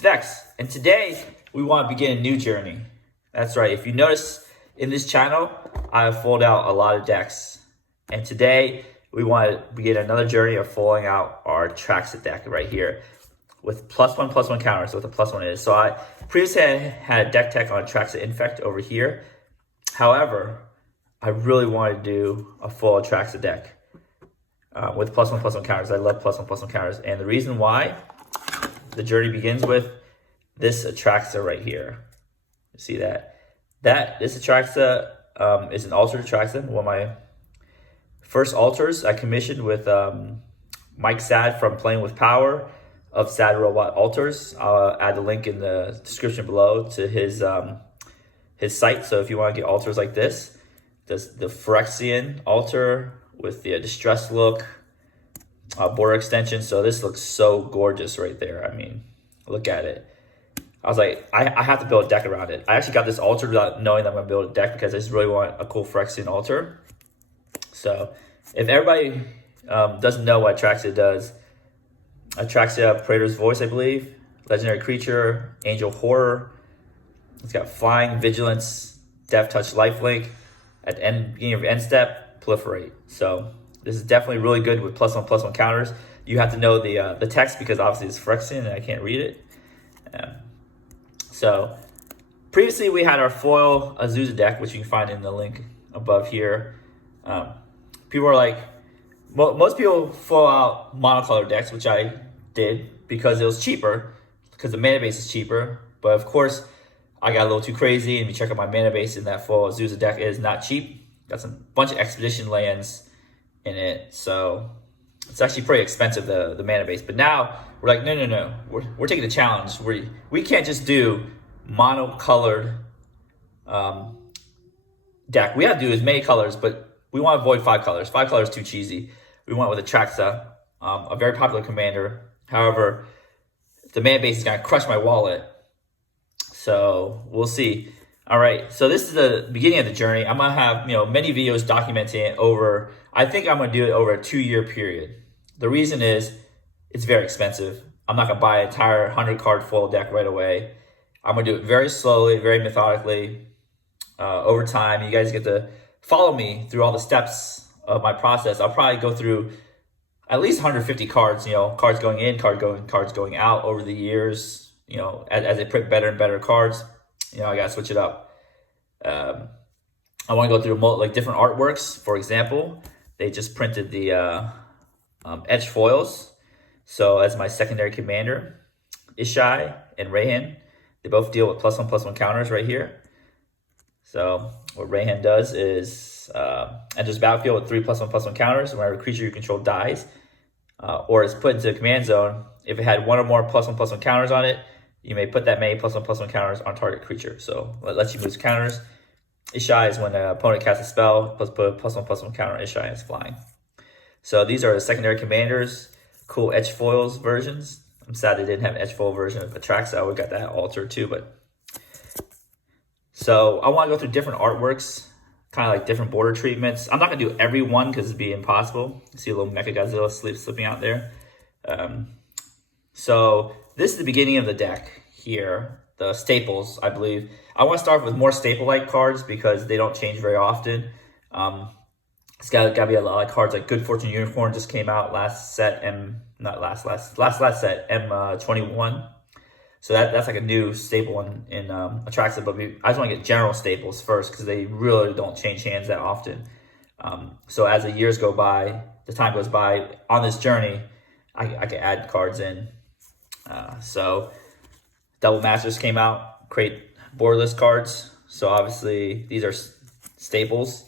It's Vex, and today we want to begin a new journey. That's right, if you notice in this channel, I have folded out a lot of decks, and today we want to begin another journey of folding out our Atraxa deck right here with +1/+1 counters, what the +1 is. So I previously had a deck tech on Atraxa Infect over here. However, I really want to do a full Atraxa deck with +1/+1 counters. I love +1/+1 counters, and the reason why, the journey begins with this Atraxa right here. You see that? This Atraxa is an altered Atraxa, one of my first alters I commissioned with Mike Sad from Playing with Power of Sad Robot Alters. I'll add the link in the description below to his site. So if you want to get alters like this, the Phyrexian altar with the distressed look, border extension. So this looks so gorgeous right there. I mean, look at it. I was like, I have to build a deck around it. I actually got this altar without knowing that I'm going to build a deck because I just really want a cool Phyrexian altar. So if everybody doesn't know what Atraxa does, Atraxa, Praetors Voice, I believe, legendary creature, angel horror. It's got flying, vigilance, death touch, lifelink. At the beginning of end step, proliferate. So this is definitely really good with +1/+1 counters. You have to know the text because obviously it's Phyrexian and I can't read it. So previously we had our foil Azusa deck, which you can find in the link above here. People are like, most people foil out monocolor decks, which I did because it was cheaper, because the mana base is cheaper. But of course, I got a little too crazy, and if you check out my mana base in that foil Azusa deck, it is not cheap. Got some bunch of expedition lands in it, so it's actually pretty expensive, the mana base. But now we're like, no, we're taking the challenge. We can't just do monocolored deck. We have to do as many colors, but we want to avoid 5 colors. 5 colors is too cheesy. We went with Atraxa, a very popular commander. However, the mana base is going to crush my wallet. So we'll see. All right, so this is the beginning of the journey. I'm going to have many videos documenting it over, I think I'm going to do it over a 2-year period. The reason is it's very expensive. I'm not going to buy an entire 100 card foil deck right away. I'm going to do it very slowly, very methodically, over time. You guys get to follow me through all the steps of my process. I'll probably go through at least 150 cards, cards going in, cards going out over the years, as they print better and better cards. I got to switch it up. I want to go through different artworks. For example, they just printed the edge foils. So as my secondary commander, Ishai and Rayhan, they both deal with +1/+1 counters right here. So what Rayhan does is enters battlefield with 3 +1/+1 counters. Whenever a creature you control dies or is put into a command zone, if it had 1 or more +1/+1 counters on it, you may put that many +1/+1 counters on target creature. So it lets you move counters. Ishai is when an opponent casts a spell, put a +1/+1 counter on Ishai and it's flying. So these are the secondary commanders, cool edge foils versions. I'm sad they didn't have an edge foil version of Atraxa. I would got that altered too, but so I want to go through different artworks, kind of like different border treatments. I'm not gonna do every one because it'd be impossible. You see a little Mecha Godzilla slipping out there. So this is the beginning of the deck here, the staples, I believe. I want to start with more staple-like cards because they don't change very often. It's got to be a lot of cards like Good Fortune Unicorn just came out last set, last set, M21. So that's like a new staple one in Atraxa, but I just want to get general staples first because they really don't change hands that often. So as the years go by, the time goes by on this journey, I can add cards in. So Double Masters came out, create borderless cards. So obviously these are staples.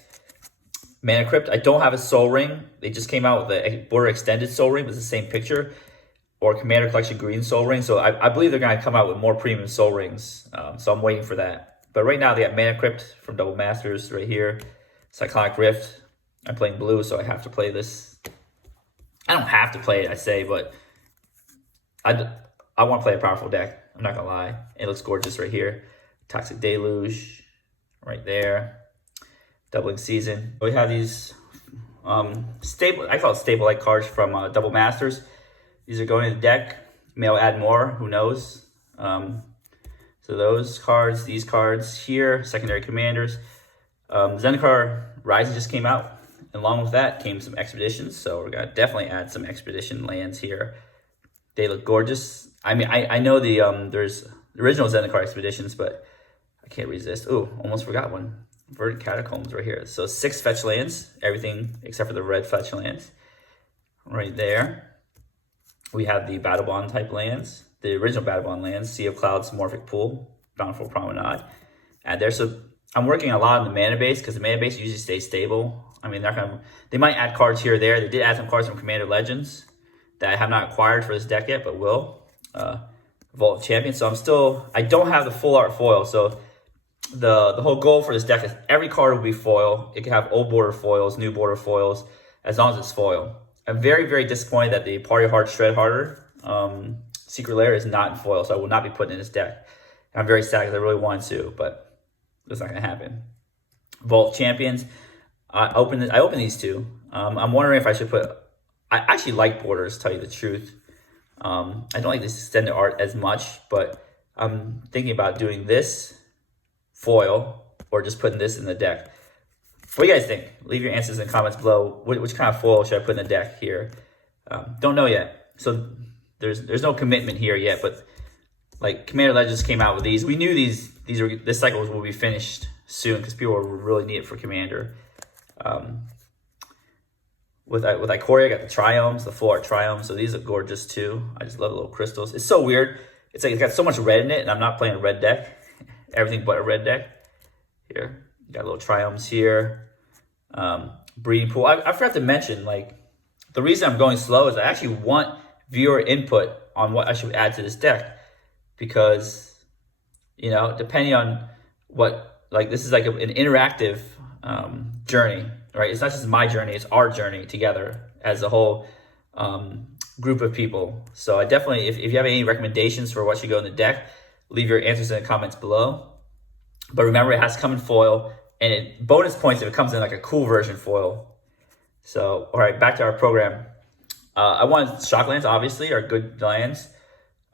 Mana Crypt, I don't have a Soul Ring. They just came out with a border extended Soul Ring, but it's the same picture. Or Commander Collection Green Soul Ring. So I believe they're going to come out with more premium Soul Rings. So I'm waiting for that. But right now they got Mana Crypt from Double Masters right here. Cyclonic Rift. I'm playing blue, so I have to play this. I don't have to play it, I say, but I want to play a powerful deck. I'm not going to lie. It looks gorgeous right here. Toxic Deluge right there. Doubling Season. We have these stable, I call it staple-like cards from Double Masters. These are going in the deck. Maybe I'll add more, who knows. So those cards, these cards here, secondary commanders. Zendikar Rising just came out. And along with that came some expeditions. So we're going to definitely add some expedition lands here. They look gorgeous. I mean, I know there's the original Zendikar expeditions, but I can't resist. Ooh, almost forgot one. Verdant Catacombs right here. So 6 fetch lands, everything except for the red fetch lands. Right there. We have the Battle Bond type lands, the original Battle Bond lands, Sea of Clouds, Morphic Pool, Bountiful Promenade. And there, so I'm working a lot on the mana base because the mana base usually stays stable. I mean, they might add cards here or there. They did add some cards from Commander Legends that I have not acquired for this deck yet, but will. Vault of Champions. So I don't have the full art foil. So the whole goal for this deck is every card will be foil. It can have old border foils, new border foils, as long as it's foil. I'm very, very disappointed that the Party Hard Shred Harder Secret Lair is not in foil, so I will not be putting in this deck. I'm very sad because I really wanted to, but it's not going to happen. Vault Champions. I opened these two. I'm wondering if I should put... I actually like borders, to tell you the truth. I don't like this extended art as much, but I'm thinking about doing this foil or just putting this in the deck. What do you guys think? Leave your answers in the comments below. Which kind of foil should I put in the deck here? Don't know yet. So there's no commitment here yet, but like Commander Legends came out with these. We knew this cycle will be finished soon because people will really need it for Commander. With Ikoria, I got the Triomes, the full art Triomes. So these are gorgeous too. I just love the little crystals. It's so weird. It's like it's got so much red in it, and I'm not playing a red deck. Everything but a red deck. Here, you got little Triomes here. Breeding Pool. I forgot to mention, like, the reason I'm going slow is I actually want viewer input on what I should add to this deck. Because, you know, depending on what, like, this is like an interactive journey. Right, it's not just my journey; it's our journey together as a whole group of people. So I definitely, if you have any recommendations for what should go in the deck, leave your answers in the comments below. But remember, it has to come in foil, and bonus points if it comes in like a cool version foil. So, all right, back to our program. I wanted Shocklands, obviously, are good lands.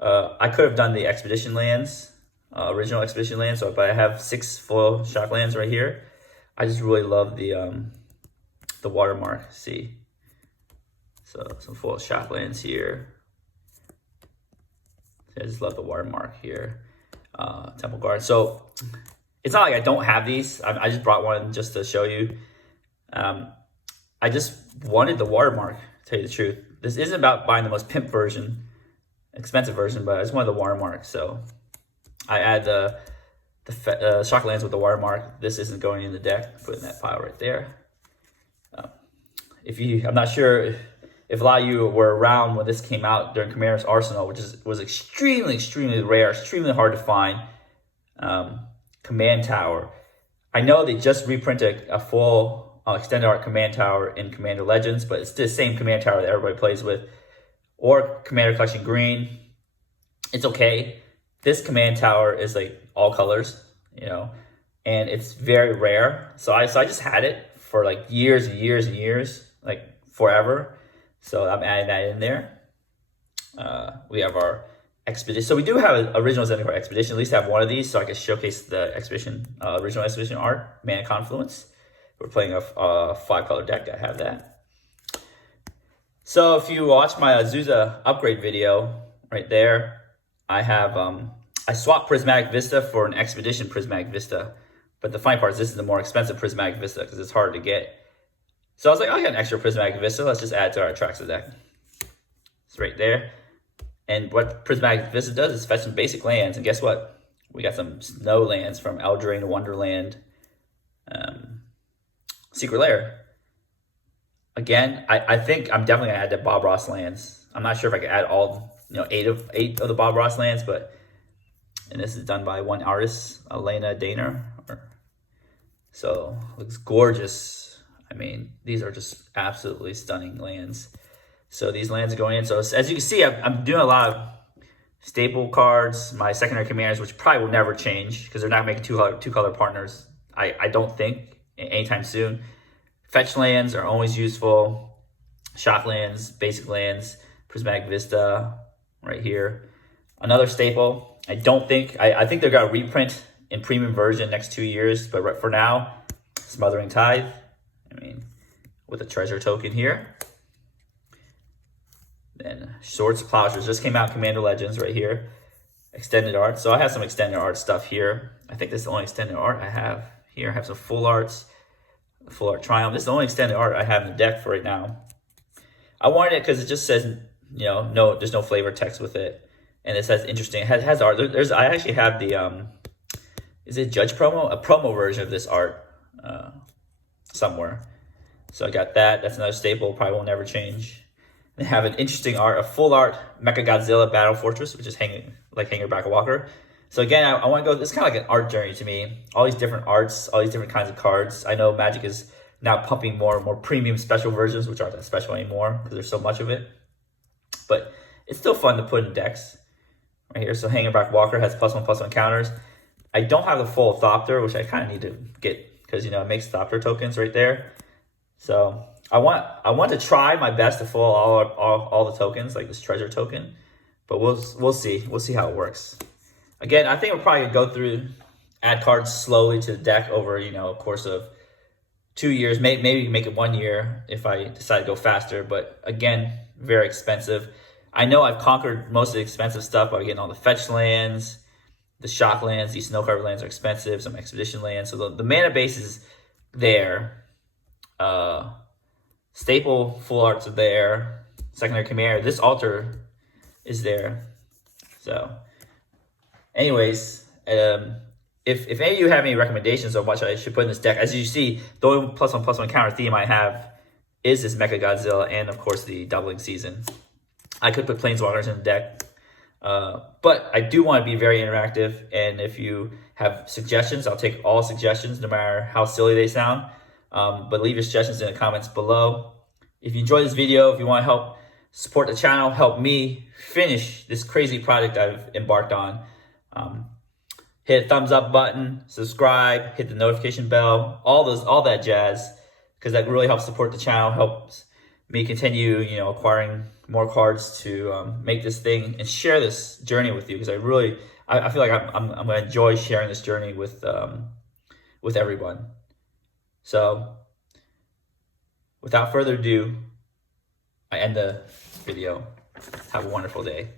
I could have done the Expedition lands, original Expedition lands, but I have 6 foil Shocklands right here. I just really love the watermark. See, so some full Shocklands here. I just love the watermark here. Temple Guard. So it's not like I don't have these. I just brought one just to show you. I just wanted the watermark, to tell you the truth. This isn't about buying the most pimp version, expensive version, but I just wanted the watermark. So I add the Shocklands with the watermark. This isn't going in the deck. Put in that pile right there. I'm not sure if a lot of you were around when this came out during Commander's Arsenal, which was extremely, extremely rare, extremely hard to find. Command Tower. I know they just reprinted a full extended art Command Tower in Commander Legends, but it's the same Command Tower that everybody plays with. Or Commander Collection Green. It's okay. This Command Tower is like all colors, you know, and it's very rare. So I just had it for like years and years and years, like forever. So I'm adding that in there. We have our Expedition. So we do have an original Zendikar Expedition. At least have one of these, so I can showcase the Expedition, original Expedition art, Mana Confluence. We're playing a 5-color deck. I have that. So if you watch my Azusa upgrade video right there, I have I swapped Prismatic Vista for an Expedition Prismatic Vista. But the funny part is this is the more expensive Prismatic Vista because it's harder to get. So I was like, I got an extra Prismatic Vista. Let's just add it to our Atraxa deck. It's right there. And what Prismatic Vista does is fetch some basic lands. And guess what? We got some snow lands from Eldraine Wonderland. Secret Lair. Again, I think I'm definitely going to add the Bob Ross lands. I'm not sure if I can add all, 8 of the Bob Ross lands, but... And this is done by one artist, Elena Daner. So, looks gorgeous. I mean, these are just absolutely stunning lands. So these lands are going in. So as you can see, I'm doing a lot of staple cards, my secondary commanders, which probably will never change because they're not making two-color partners, I don't think, anytime soon. Fetch lands are always useful. Shock lands, basic lands, Prismatic Vista right here. Another staple, I don't think, I think they're going to reprint in premium version next 2 years, but right for now, Smothering Tithe, I mean, with a treasure token here. Then Swords Plowshares just came out, Commander Legends right here. Extended art. So I have some extended art stuff here. I think this is the only extended art I have here. I have some full arts, full art Triumph. This is the only extended art I have in the deck for right now. I wanted it because it just says, you know, no, there's no flavor text with it. And it says interesting. It has art. I actually have the, is it Judge promo? A promo version of this art somewhere. So I got that. That's another staple. Probably will never change. They have an interesting art, a full art Mechagodzilla Battle Fortress, which is Hanger Back Walker. So again, I want to go, this is kind of like an art journey to me. All these different arts, all these different kinds of cards. I know Magic is now pumping more and more premium special versions, which aren't that special anymore because there's so much of it. But it's still fun to put in decks. Right here, so Hanger Back Walker has +1/+1 counters. I don't have the full Thopter, which I kind of need to get because, you know, it makes Thopter tokens right there. So I want to try my best to full all the tokens, like this treasure token, but we'll see. We'll see how it works. Again, I think we'll probably go through, add cards slowly to the deck over, you know, a course of 2 years, maybe make it 1 year if I decide to go faster. But again, very expensive. I know I've conquered most of the expensive stuff by getting all the fetch lands, the shock lands. These snow covered lands are expensive, some expedition lands. So the mana base is there. Staple full arts are there. Secondary Chimera. This altar is there. So, anyways, if any of you have any recommendations on what I should put in this deck, as you see, the only +1/+1 counter theme I have is this Mechagodzilla and, of course, the Doubling Season. I could put Planeswalkers in the deck, but I do want to be very interactive. And if you have suggestions, I'll take all suggestions, no matter how silly they sound. But leave your suggestions in the comments below. If you enjoyed this video, if you want to help support the channel, help me finish this crazy project I've embarked on, hit a thumbs up button, subscribe, hit the notification bell, all that jazz, because that really helps support the channel, helps me continue, you know, acquiring more cards to make this thing and share this journey with you, because I feel like I'm going to enjoy sharing this journey with everyone. So, without further ado, I end the video. Have a wonderful day.